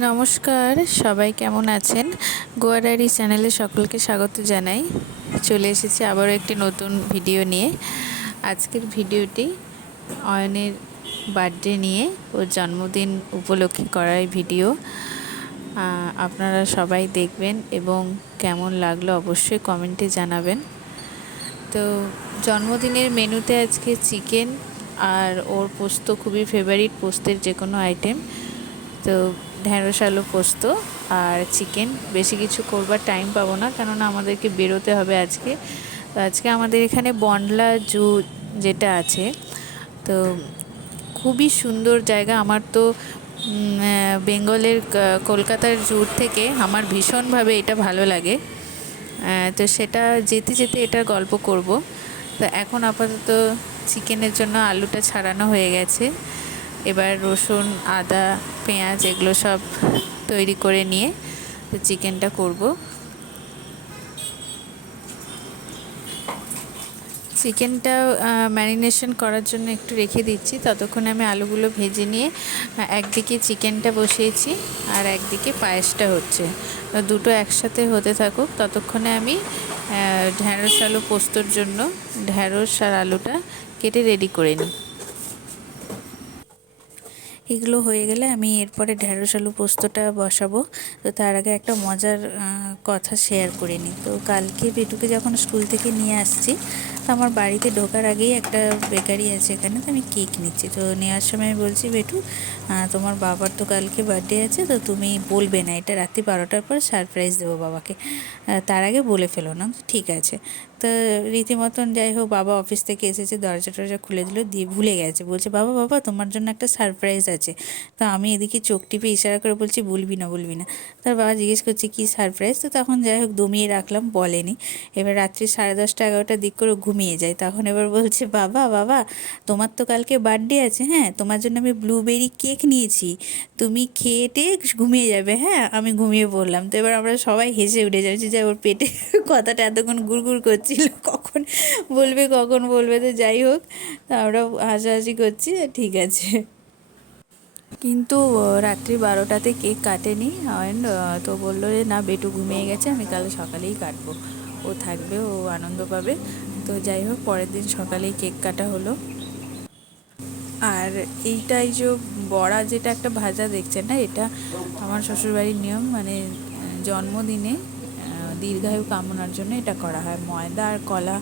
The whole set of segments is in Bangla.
নমস্কার, সবাই কেমন আছেন? গোয়া ডায়েরি চ্যানেলে সকলকে স্বাগত জানাই। চলে এসেছি আবারও একটি নতুন ভিডিও নিয়ে। আজকের ভিডিওটি অয়নের বার্থডে নিয়ে, ওর জন্মদিন উপলক্ষে করা এই ভিডিও। আপনারা সবাই দেখবেন এবং কেমন লাগলো অবশ্যই কমেন্টে জানাবেন। তো জন্মদিনের মেনুতে আজকে চিকেন আর ওর পোস্ত, খুবই ফেভারিট পোস্তের যে কোনো আইটেম। তো ঢ্যাঁড়স আলু পোস্ত আর চিকেন। বেশি কিছু করবার টাইম পাবো না, কেননা আমাদেরকে বেরোতে হবে আজকে। তো আজকে আমাদের এখানে বনলা জু যেটা আছে, তো খুবই সুন্দর জায়গা। আমার তো বেঙ্গলের কলকাতার জুর থেকে আমার ভীষণভাবে এটা ভালো লাগে। তো সেটা যেতে যেতে এটার গল্প করব। তো এখন আপাতত চিকেনের জন্য আলুটা ছাড়ানো হয়ে গেছে। এবার রসুন, আদা, পেঁয়াজ এগুলো সব তৈরি করে নিয়ে তো চিকেনটা করব। চিকেনটা ম্যারিনেশন করার জন্য একটু রেখে দিচ্ছি। ততক্ষণে আমি আলুগুলো ভেজে নিয়ে একদিকে চিকেনটা বসিয়েছি আর একদিকে পায়েসটা হচ্ছে। দুটো একসাথে হতে থাকুক, ততক্ষণে আমি ঢ্যাঁড়স আলু পোস্তর জন্য ঢ্যাঁড়স আর আলুটা কেটে রেডি করে নিই। এগুলো হয়ে গেলে আমি এরপরে ঢ্যাঁড়স আলু পোস্তটা বসাবো। তো তার আগে একটা মজার কথা শেয়ার করে নিই। তো কালকে বেটুকে যখন স্কুল থেকে নিয়ে আসছি, তো আমার বাড়িতে ঢোকার আগেই একটা বেকারি আছে এখানে, তো আমি কেক নিচ্ছি। তো নেওয়ার সময় আমি বলছি, বেটু তোমার বাবার তো কালকে বার্থডে আছে, তো তুমি বলবে না, এটা রাত্রি 12টার পর সারপ্রাইজ দেবো বাবাকে, তার আগে বলে ফেলো না। ঠিক আছে। তো রীতিমতন যাই হোক, বাবা অফিস থেকে এসেছে, দরজা টরজা খুলে দিল, দিয়ে ভুলে গেছে। বলছে, বাবা বাবা তোমার জন্য একটা সারপ্রাইজ আছে। তো আমি এদিকে চোখ টিপে ইশারা করে বলছি, বলবি না বলবি না। তার বাবা জিজ্ঞেস করছে কী সারপ্রাইজ। তো তখন যাই হোক দমিয়ে রাখলাম, বলেনি। এবার রাত্রি 10:30 11টার দিক করে ঘুমিয়ে যায়। তখন এবার বলছে, বাবা বাবা তোমার তো কালকে বার্থডে আছে, হ্যাঁ তোমার জন্য আমি ব্লুবেরি কেক নিয়েছি, তুমি খেয়ে টেয়ে ঘুমিয়ে যাবে। হ্যাঁ, আমি ঘুমিয়ে পড়লাম। তো এবার আমরা সবাই হেসে উঠে যাচ্ছি যে ওর পেটে কথাটা এতক্ষণ গুড়গুড় করছিল, কখন বলবে কখন বলবে। তো যাই হোক, আমরা হাসাহাসি করছি, ঠিক আছে। কিন্তু রাত্রি 12টাতে কেক কাটেনি অ্যান্ড তো বললো যে না, বেটু ঘুমিয়ে গেছে, আমি কাল সকালেই কাটবো, ও থাকবে, ও আনন্দ পাবে। তো যাই হোক, পরের দিন সকালেই কেক কাটা হলো। আর এইটাই যে বড়া, যেটা একটা ভাজা দেখছেন না, এটা আমার শ্বশুরবাড়ির নিয়ম, মানে জন্মদিনে দীর্ঘায়ু কামনার জন্য এটা করা হয়। ময়দা আর কলা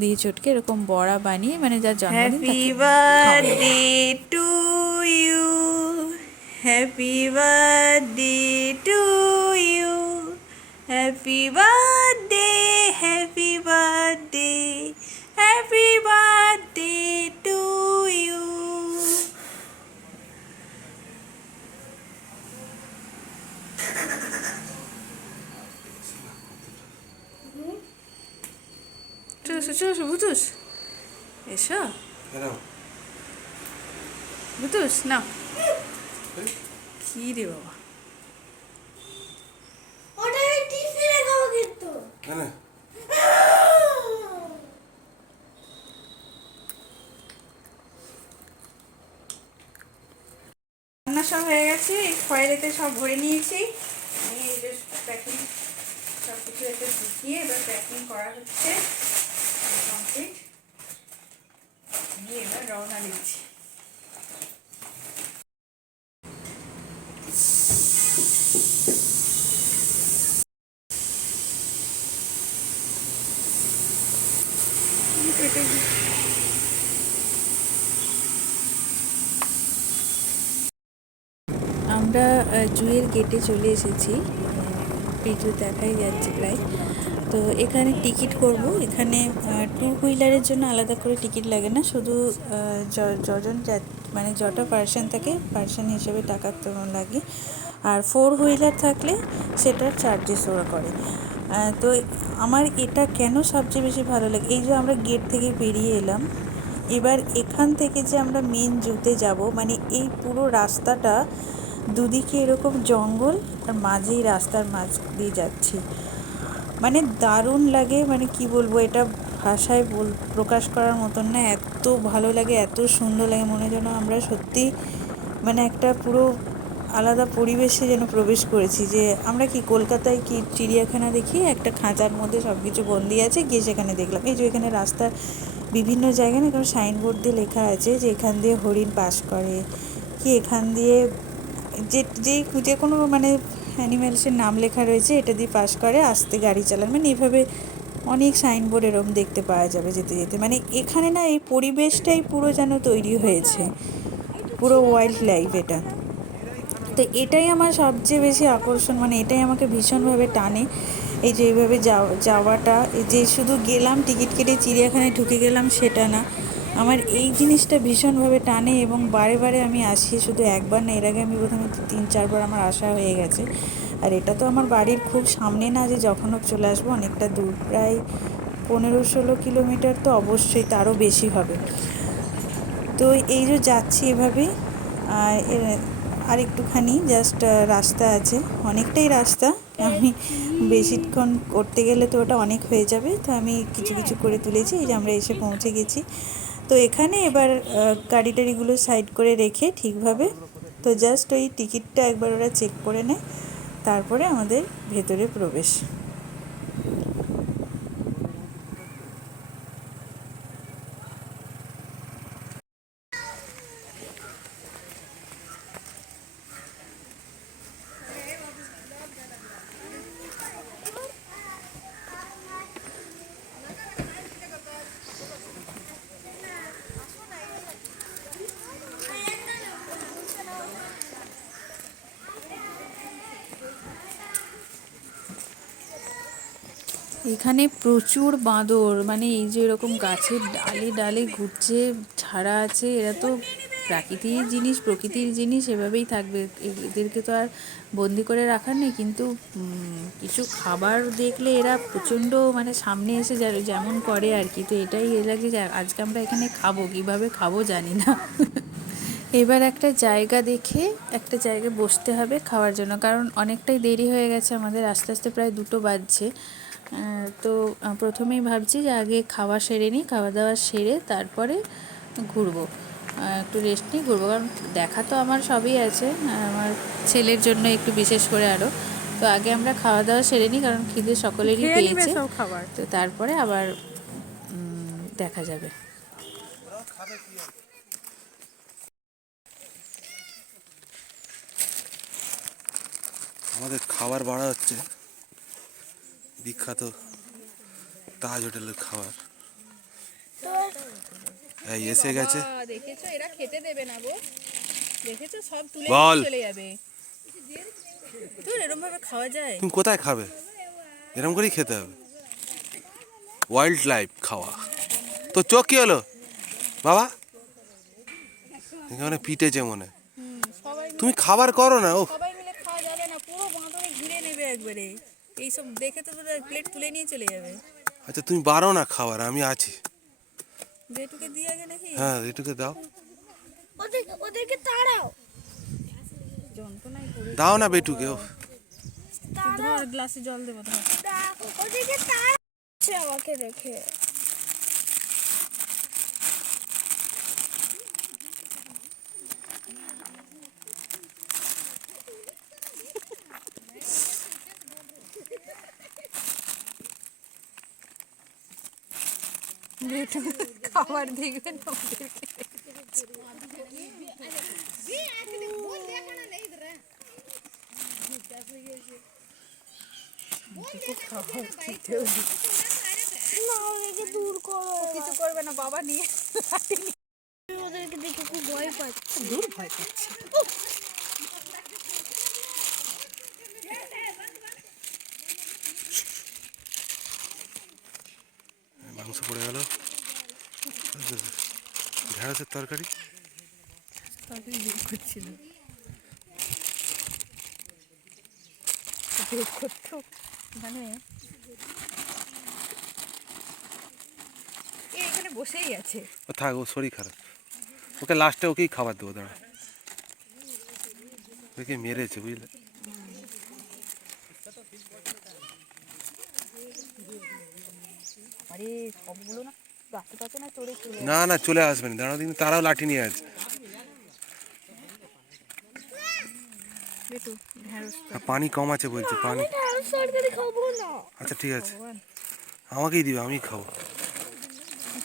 দিয়ে চটকে এরকম বড়া বানিয়ে, মানে যার জন্মদিন হ্যাপি তাকে birthday to you, happy birthday to you, happy birthday, happy birthday, happy birthday to you. চুস চুস বুতুস, এসো বুতুস না, কি রে বাবা, ওটা আমি টিফিনে খাবো কিন্তু। রান্না সব হয়ে গেছে, এই ফয়েলেতে সব ভরে নিয়েছি। আমি এই যে প্যাকিং সব কিছু এতে ঢুকিয়ে এবার প্যাকিং করা হচ্ছে কমপ্লিট। আমি এবার রওনা দিচ্ছি। আমরা জুয়ের গেটে চলে এসেছি। ভিডিও দেখাই যাচ্ছে প্রায়। তো এখানে টিকিট করব। এখানে টু হুইলারের জন্য আলাদা করে টিকিট লাগে না, শুধু যজন মানে যটা পার্সন থাকে পার্সন হিসেবে টাকা তো লাগে। আর ফোর হুইলার থাকলে সেটার চার্জেস ওরা করে। তো আমার এটা কেন সবচেয়ে বেশি ভালো লাগে, এই যে আমরা গেট থেকে বেরিয়ে এলাম, এবার এখান থেকে যে আমরা মেন জুতে যাব, মানে এই পুরো রাস্তাটা দুদিকে এরকম জঙ্গল আর মাঝেই রাস্তার মাঝ দিয়ে যাচ্ছি, মানে দারুণ লাগে। মানে কি বলবো, এটা ভাষায় প্রকাশ করার মতন না, এত ভালো লাগে, এত সুন্দর লাগে, মনে যেন আমরা সত্যি মানে একটা পুরো আলাদা পরিবেশে যেন প্রবেশ করেছি। যে আমরা কি কলকাতায় কি চিড়িয়াখানা দেখি একটা খাঁচার মধ্যে সব কিছু বন্দি আছে, গিয়ে সেখানে দেখলাম। এই যে এখানে রাস্তার বিভিন্ন জায়গায় না কারণ সাইনবোর্ড দিয়ে লেখা আছে যে এখান দিয়ে হরিণ পাস করে, কি এখান দিয়ে যে কোনো মানে অ্যানিম্যালসের নাম লেখা রয়েছে, এটা দিয়ে পাস করে, আসতে গাড়ি চালান, মানে এভাবে অনেক সাইনবোর্ড এরকম দেখতে পাওয়া যাবে যেতে যেতে। মানে এখানে না এই পরিবেশটাই পুরো যেন তৈরি হয়েছে, পুরো ওয়াইল্ড লাইফ এটা। তো এটাই আমার সবচেয়ে বেশি আকর্ষণ, মানে এটাই আমাকে ভীষণভাবে টানে। এই যে এইভাবে যাওয়াটা, এই যে শুধু গেলাম টিকিট কেটে চিড়িয়াখানায় ঢুকে গেলাম সেটা না, আমার এই জিনিসটা ভীষণভাবে টানে এবং বারে বারে আমি আসি। শুধু একবার না, এর আগে আমি প্রথমে 3-4বার আমার আসা হয়ে গেছে। আর এটা তো আমার বাড়ির খুব সামনে না যে যখন হোক চলে আসবো, অনেকটা দূর, প্রায় 15-16 কিলোমিটার তো অবশ্যই, তারও বেশি হবে। তো এই যে যাচ্ছি এভাবে, আর আর একটুখানি জাস্ট রাস্তা আছে, অনেকটাই রাস্তা। আমি বেশিক্ষণ করতে গেলে তো ওটা অনেক হয়ে যাবে, তো আমি কিছু কিছু করে তুলেছি। এই যে আমরা এসে পৌঁছে গেছি। তো এখানে এবার গাড়ি টাড়িগুলো সাইড করে রেখে ঠিকভাবে, তো জাস্ট ওই টিকিটটা একবার ওরা চেক করে নেয়, তারপরে আমাদের ভেতরে প্রবেশ। এখানে প্রচুর বাঁদর, মানে এই যে এরকম গাছের ডালে ডালে ঘুরছে, ছাড়া আছে। এরা তো প্রকৃতির জিনিস এভাবেই থাকবে, এদেরকে তো আর বন্দি করে রাখার নেই। কিন্তু কিছু খাবার দেখলে এরা প্রচণ্ড মানে সামনে এসে যেমন করে আর কি। তো এটাই লাগে যে আজকে আমরা এখানে খাবো, কিভাবে খাবো জানি না। এবার একটা জায়গা দেখে একটা জায়গায় বসতে হবে খাওয়ার জন্য, কারণ অনেকটাই দেরি হয়ে গেছে আমাদের, আস্তে আস্তে প্রায় 2টো বাজছে। তো প্রথমেই ভাবছি যে আগে খাওয়া সেরে নিই, খাওয়া দাওয়া সেরে তারপরে ঘুরবো, একটু রেস্ট নিয়ে ঘুরবো। কারণ দেখা তো আমার সবই আছে, আমার ছেলের জন্য একটু বিশেষ করে আরও। তো আগে আমরা খাওয়া দাওয়া সেরে নিই, কারণ খিদে সকলেরই পেয়েছে। তো তারপরে আবার দেখা যাবে। আমাদের খাবার বাড়া হচ্ছে, বিখ্যাত তাজ হোটেলের খাবার এই এসে গেছে। দেখেছো এরা খেতে দেবে না গো, দেখেছো সব তুলে বল চলে যাবে। তোর এরকম ভাবে খাওয়া যায়? তুমি কোথায় খাবে? এরকম করেই খেতে হবে, ওয়াইল্ড লাইফ খাওয়া। তো চোখ কি হলো বাবা? এখানে পিটেছে মনে। সবাই তুমি খাবার করো না। ও সবাই মিলে খাওয়া যাবে না, পুরো বাঁদরে ঘিরে নেবে একবারে। এইসব দেখে তো প্লেট তুলে নিয়ে চলে যাবে। আচ্ছা তুমি বারো না খাবার, আমি আছি। যেটুকে দিয়ে আগে নাকি হ্যাঁ এটুকে দাও, ওদেরকে তাড়াও। যন্ত্রণায় পড়ে দাও না বেটুকে। ও ধর গ্লাসে জল দেবো ধর। ওদেরকে তাড়াচ্ছে আমাকে দেখে। যেটুকু খাবার দেখবেন ওদেরকে খাবার খেতেও না, ওদেরকে দূর করো। কিছু করবে না, বাবা নিয়ে লাঠি নিয়ে ওদেরকে দেখে খুব ভয় পাচ্ছে। দূর ভয় পাচ্ছে। মাংস পড়ে গেল, ঢেঁড়সের তরকারি। তরকারি বের করছিল, মানে এখানে বসেই আছে। ও থাক, ও শরীর খারাপ, ওকে লাস্টে ওকেই খাবার দেবো। দাঁড়া, ওকে মেরেছে বুঝলে। আরে সবগুলো না গাছে গাছে না চড়ে চলে না না চলে আসবেন, দাঁড়াও দিন, তারাও লাঠি নিয়ে আছে। বেটু ঢ্যাঁড়স আর পানি কম আছে বলছে, পানি। আমি ঢ্যাঁড়স তরকারি খাবো না। আচ্ছা ঠিক আছে, ভগবান, আমাকেই দিবে, আমি খাবো।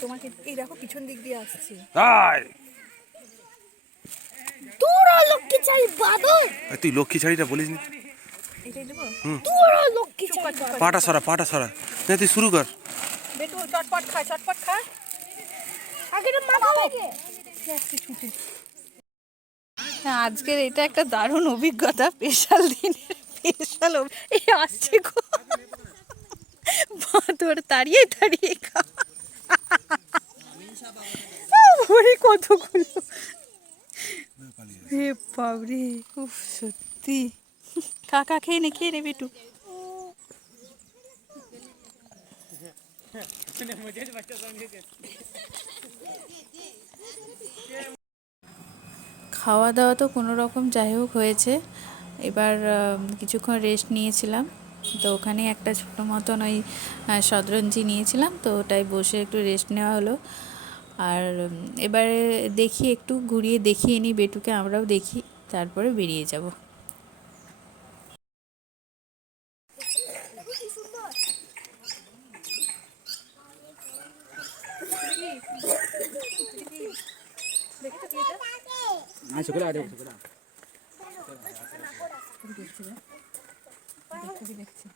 তোমাকে এই দেখো পিছন দিক দিয়ে আসছে। আয়! তোরা লক্ষ্মী চাই বাদর, আর তুই লক্ষ্মী ছাড়িটা বলিস নি। এটাই দেবো। তোরা লক্ষ্মী চাই পাটা সরা, পাটা সরা। না তুই শুরু কর। বেটু চটপট খা, চটপট খা। আগে তো মাথা লাগে। আজকের এটা একটা দারুণ অভিজ্ঞতা, স্পেশাল দিনের স্পেশাল। এই আসছে গো বাঁদর, তাড়িয়ে তাড়িয়ে খা। ওরে কতগুলো, হে বাবরে, উফ সত্যি। কাকা খেয়ে নে, খেয়ে নে বেটু। খাওয়া দাওয়া তো কোনো রকম যাই হোক হয়েছে। এবার কিছুক্ষণ রেস্ট নিয়েছিলাম, তো ওখানে একটা ছোটো মতন ওই শতরঞ্জি নিয়েছিলাম, তো ওটাই বসে একটু রেস্ট নেওয়া হলো। আর এবারে দেখি একটু ঘুরিয়ে দেখিয়ে নিই বেটুকে, আমরাও দেখি, তারপরে বেরিয়ে যাব।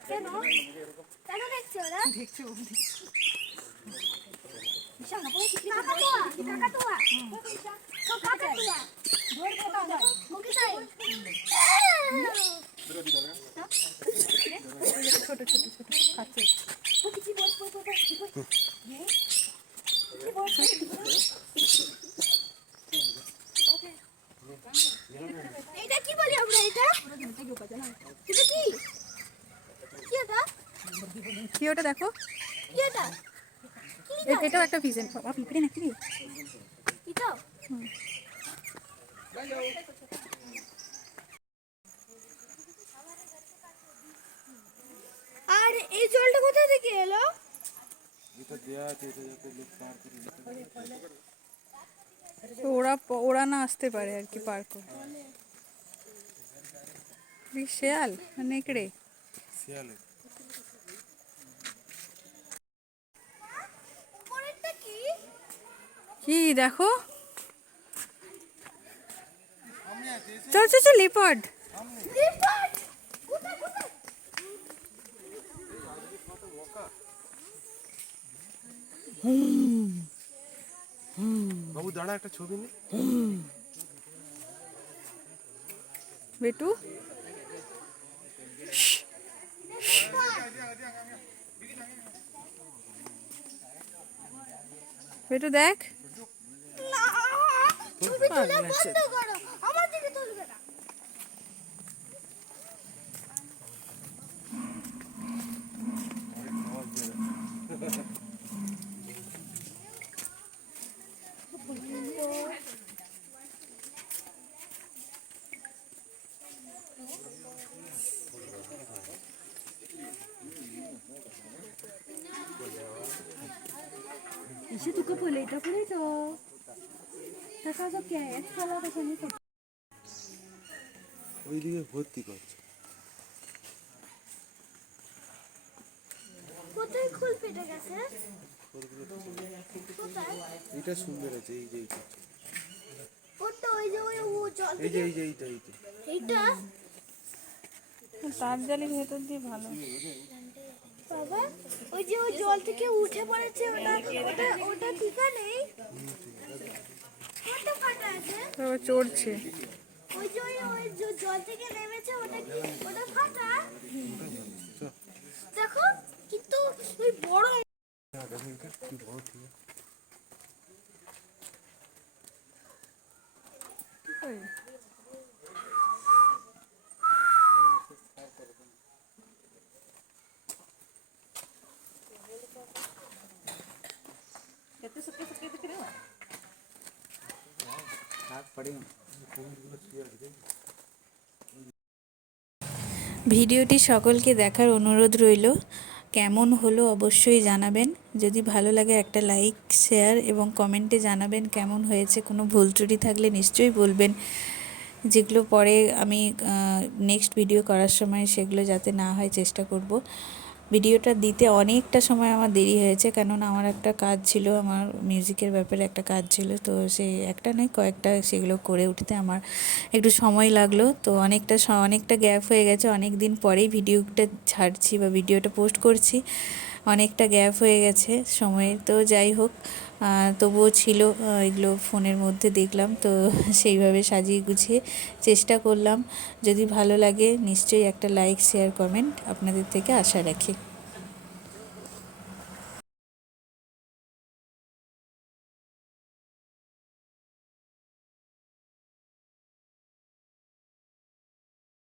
কেন কেন দেখছো ওরা? কাকাতুয়া, কাকাতুয়া। তো কাকাতুয়া। মুখে চাই। ছোট ছোট ছোট খাচ্ছে। এটা কি বলি আমরা? এটা এটা কি? কি এটা? কি ওটা দেখো, কি এটা? কি এটাও একটা ভিজেন। বাবা পিঁপড়ে নাকি রে? এটা? আর এই জলটা কোথা থেকে এলো? তো ওরা না আসতে পারে আর কি, পার করে। শেয়াল না নেকড়ে? উপরেরটা কি? কি দেখো, চল চল চল, লিপার্ড। লিপার্ড। কোথায় কোথায়? বাবু দাঁড়া, একটা ছবি নে। বেটু বেটু দেখ। না, ছবি তোলা বন্ধ করো, আমার দিকে তুলবে না। ওইদিকে ভর্তি করছে। কোথায় খুল পেটে গেছে? কোথায়? এটা সুন্দর আছে, এই যে এইটা, ওটা ওই যে ওই ও জল এই যে থেকে এই যে এইটা এইটা। এইটা তার জালির ভেতর দিয়ে ভালো। বাবা, ওই যে ওই জল থেকে উঠে পড়েছে, ওটা ওটা ওটা টিকা নেই। ওটা ফাটা আছে। তো চড়ছে। ওই যে ওই যে জল থেকে নেমেছে, ওটা কি ওটা ফাটা? দেখো, কিন্তু ওই বড় কি বড়, ঠিক আছে। ভিডিওটি সকলকে দেখার অনুরোধ রইল। কেমন হলো অবশ্যই জানাবেন। যদি ভালো লাগে একটা লাইক, শেয়ার এবং কমেন্টে জানাবেন কেমন হয়েছে। কোনো ভুল ত্রুটি থাকলে নিশ্চয়ই বলবেন। যেগুলো পরে আমি নেক্সট ভিডিও করার সময় সেগুলো যাতে না হয় চেষ্টা করব। ভিডিওটা দিতে অনেকটা সময় আমার দেরি হয়েছে, কেননা আমার একটা কাজ ছিল, আমার মিউজিকের ব্যাপারে একটা কাজ ছিল। তো সেই একটা নয় কয়েকটা সেগুলো করে উঠতে আমার একটু সময় লাগলো। তো অনেকটা গ্যাপ হয়ে গেছে, অনেক দিন পরেই ভিডিওটা ছাড়ছি বা ভিডিওটা পোস্ট করছি, অনেকটা গ্যাপ হয়ে গেছে সময়ের। তো যাই হোক, তবুও ছিল এগুলো ফোনের মধ্যে দেখলাম, তো সেইভাবে সাজিয়ে গুছিয়ে চেষ্টা করলাম। যদি ভালো লাগে নিশ্চয়ই একটা লাইক, শেয়ার, কমেন্ট আপনাদের থেকে আশা রাখি।